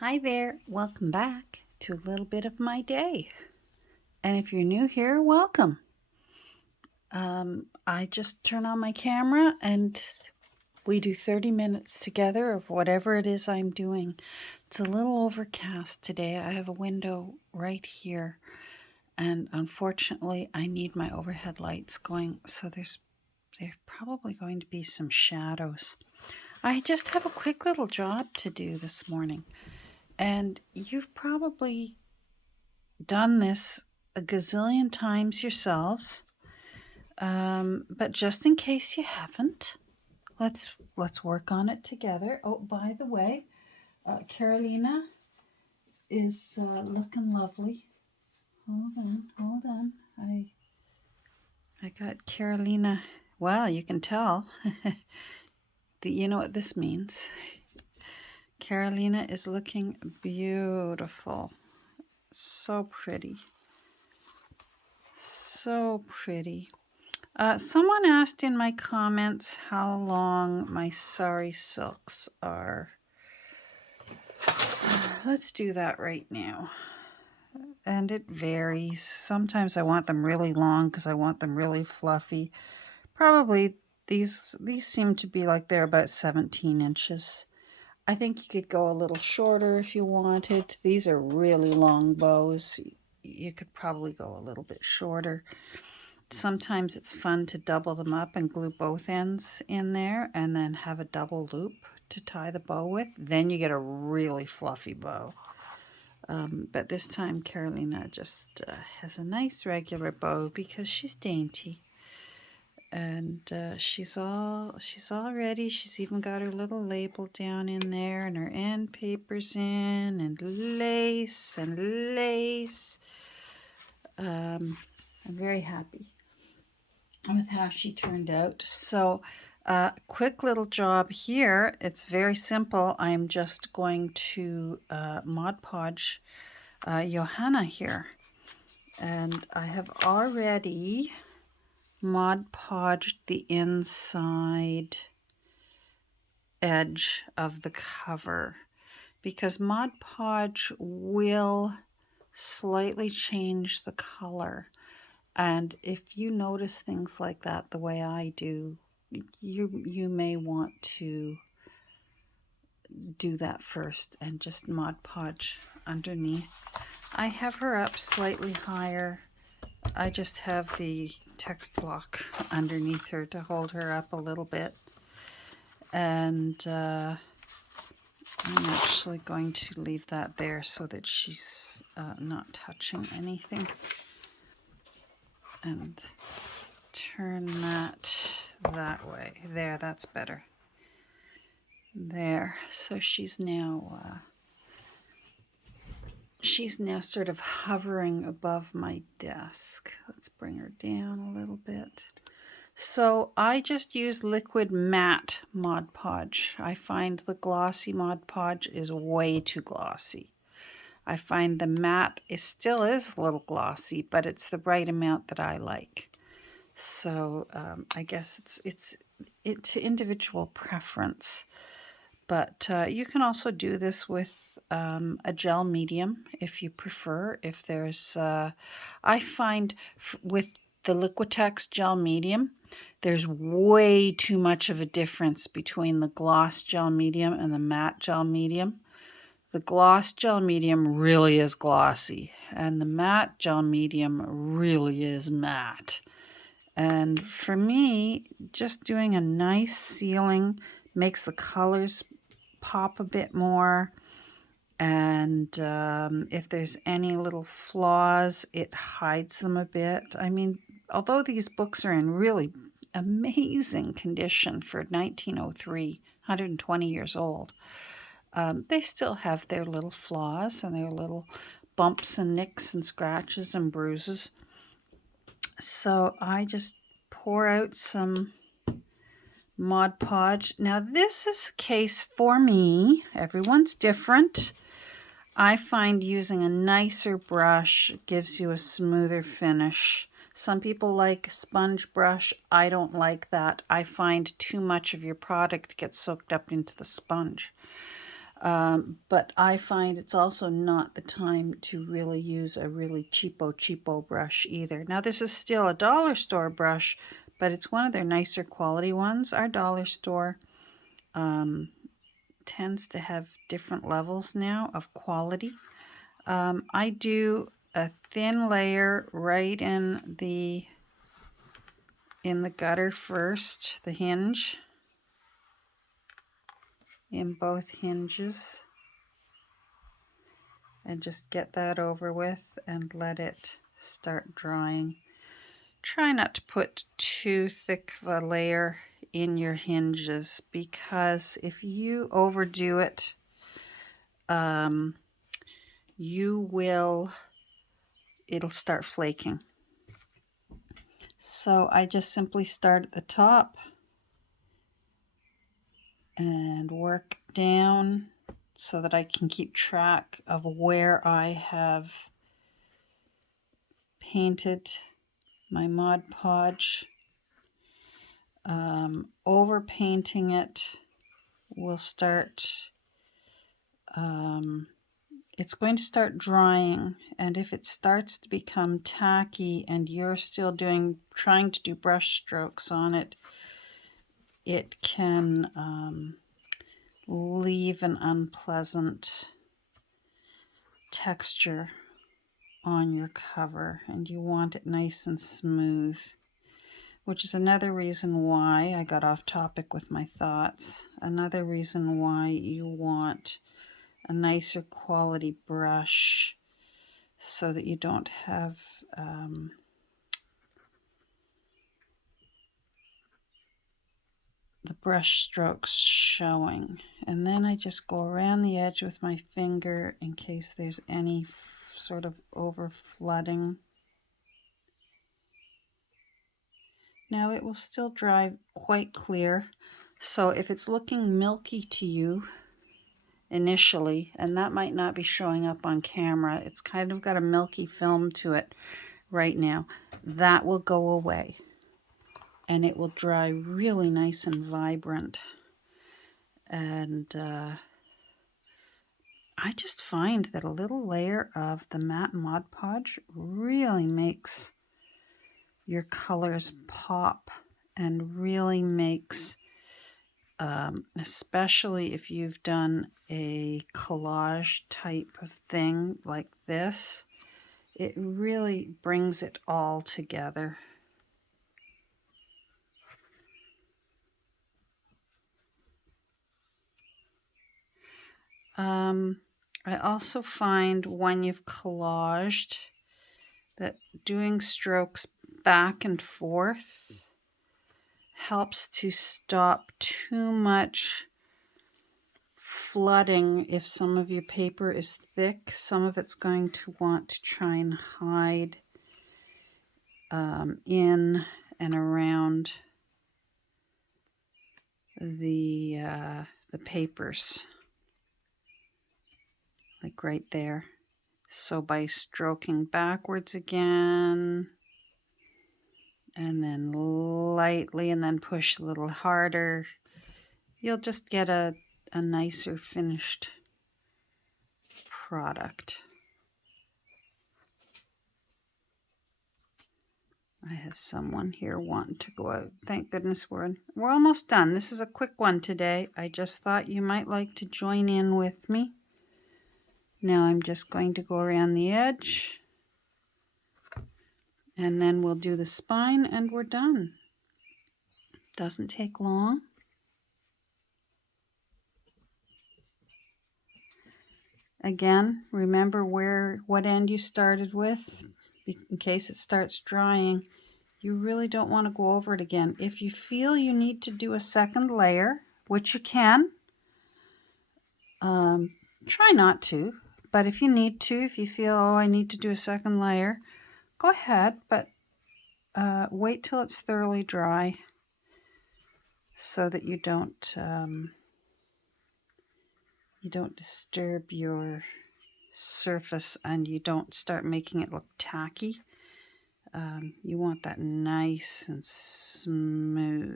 Hi there, welcome back to a little bit of my day. And if you're new here, welcome. I just turn on my camera and we do 30 minutes together of whatever it is I'm doing. It's a little overcast today. I have a window right here, and unfortunately I need my overhead lights going, so there's probably going to be some shadows. I just have a quick little job to do this morning. And you've probably done this a gazillion times yourselves, but just in case you haven't, let's work on it together. Oh, by the way, Carolina is looking lovely. Hold on. I got Carolina. Well, you can tell. You know what this means. Carolina is looking beautiful. So pretty. So pretty. Someone asked in my comments how long my sari silks are. Let's do that right now. And it varies. Sometimes I want them really long because I want them really fluffy. Probably these seem to be like they're about 17 inches. I think you could go a little shorter if you wanted. These are really long bows. You could probably go a little bit shorter. Sometimes it's fun to double them up and glue both ends in there and then have a double loop to tie the bow with. Then you get a really fluffy bow. But this time Carolina just has a nice regular bow because she's dainty. And she's all ready. She's even got her little label down in there and her end papers in and lace and lace. I'm very happy with how she turned out. So quick little job here. It's very simple. I'm just going to Mod Podge Johanna here. And I have already Mod Podged the inside edge of the cover because Mod Podge will slightly change the color. And if you notice things like that the way I do, you may want to do that first and just Mod Podge underneath. I have her up slightly higher. I just have the text block underneath her to hold her up a little bit. And I'm actually going to leave that there so that she's not touching anything. And turn that way. There, that's better. There. So she's now sort of hovering above my desk. Let's bring her down a little bit. So I just use liquid matte Mod Podge. I find the glossy Mod Podge is way too glossy. I find the matte still is a little glossy, but it's the right amount that I like. So I guess it's individual preference. But you can also do this with a gel medium if you prefer. If there's, I find with the Liquitex gel medium, there's way too much of a difference between the gloss gel medium and the matte gel medium. The gloss gel medium really is glossy, and the matte gel medium really is matte. And for me, just doing a nice sealing makes the colors pop a bit more. And if there's any little flaws, it hides them a bit. I mean, although these books are in really amazing condition for 1903, 120 years old, they still have their little flaws and their little bumps and nicks and scratches and bruises. So I just pour out some Mod Podge. Now this is a case for me. Everyone's different. I find using a nicer brush gives you a smoother finish. Some people like a sponge brush. I don't like that. I find too much of your product gets soaked up into the sponge. But I find it's also not the time to really use a really cheapo brush either. Now this is still a dollar store brush, but it's one of their nicer quality ones. Our dollar store tends to have different levels now of quality. I do a thin layer right in the gutter first, the hinge, in both hinges, and just get that over with and let it start drying. Try not to put too thick of a layer in your hinges, because if you overdo it, it'll start flaking. So I just simply start at the top and work down so that I can keep track of where I have painted my Mod Podge. Overpainting it will start, it's going to start drying, and if it starts to become tacky and you're still trying to do brush strokes on it, it can leave an unpleasant texture on your cover, and you want it nice and smooth, which is another reason why I got off topic with my thoughts. Another reason why you want a nicer quality brush, so that you don't have the brush strokes showing. And then I just go around the edge with my finger in case there's any sort of over flooding. Now it will still dry quite clear, so if it's looking milky to you initially, and that might not be showing up on camera, it's kind of got a milky film to it right now, that will go away and it will dry really nice and vibrant. And I just find that a little layer of the matte Mod Podge really makes your colors pop, and really makes, especially if you've done a collage type of thing like this, it really brings it all together. I also find when you've collaged that doing strokes back and forth helps to stop too much flooding. If some of your paper is thick, some of it's going to want to try and hide in and around the papers, like right there. So by stroking backwards again, and then lightly, and then push a little harder, you'll just get a nicer finished product. I have someone here wanting to go out. Thank goodness we're almost done. This is a quick one today. I just thought you might like to join in with me. Now I'm just going to go around the edge, and then we'll do the spine and we're done. Doesn't take long. Again, remember what end you started with, in case it starts drying. You really don't want to go over it again. If you feel you need to do a second layer, which you can, try not to. But if you need to, if you feel, oh, I need to do a second layer, go ahead, but wait till it's thoroughly dry so that you don't disturb your surface and you don't start making it look tacky. You want that nice and smooth.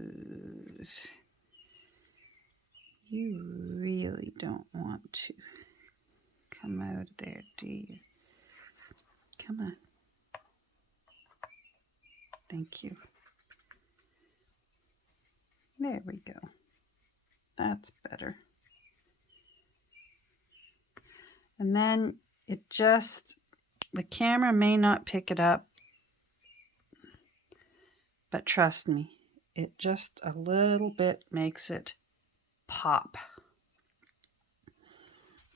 You really don't want to come out of there, do you? Come on. Thank you. There we go. That's better. And then it just, the camera may not pick it up, but trust me, it just a little bit makes it pop.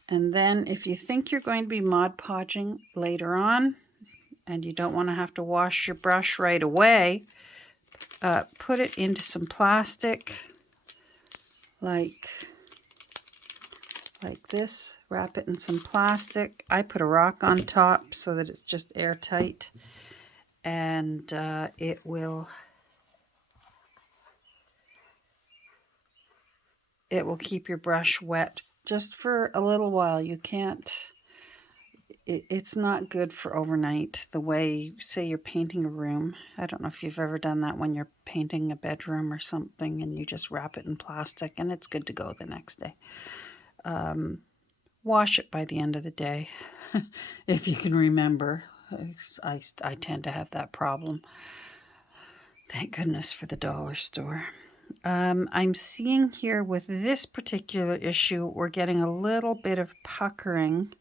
And then if you think you're going to be Mod Podging later on and you don't want to have to wash your brush right away, put it into some plastic like this. Wrap it in some plastic. I put a rock on top so that it's just airtight, and it will keep your brush wet just for a little while. You can't, it's not good for overnight, the way, say you're painting a room. I don't know if you've ever done that when you're painting a bedroom or something and you just wrap it in plastic and it's good to go the next day. Wash it by the end of the day if you can remember. I tend to have that problem. Thank goodness for the dollar store. I'm seeing here with this particular issue, we're getting a little bit of puckering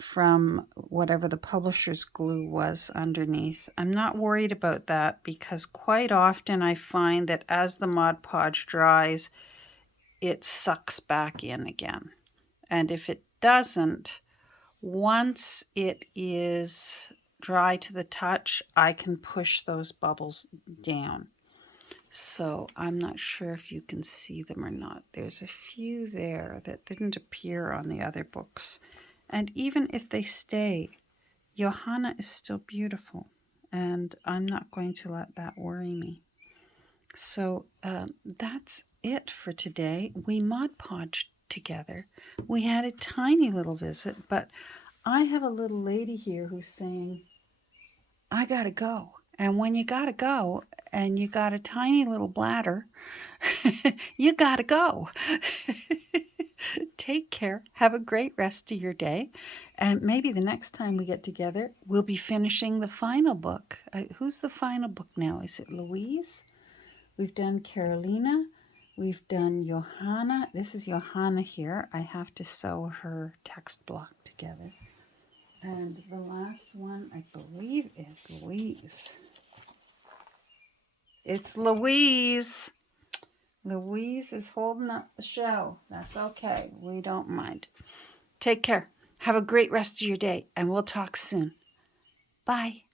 from whatever the publisher's glue was underneath. I'm not worried about that because quite often I find that as the Mod Podge dries, it sucks back in again. And if it doesn't, once it is dry to the touch, I can push those bubbles down. So I'm not sure if you can see them or not. There's a few there that didn't appear on the other books. And even if they stay, Johanna is still beautiful, and I'm not going to let that worry me. So that's it for today. We Mod Podged together. We had a tiny little visit, but I have a little lady here who's saying, I gotta go. And when you gotta go and you got a tiny little bladder, you gotta go. Take care. Have a great rest of your day. And maybe the next time we get together, we'll be finishing the final book. Who's the final book now? Is it Louise? We've done Carolina. We've done Johanna. This is Johanna here. I have to sew her text block together. And the last one, I believe, is Louise. It's Louise. Louise is holding up the show. That's okay. We don't mind. Take care. Have a great rest of your day, and we'll talk soon. Bye.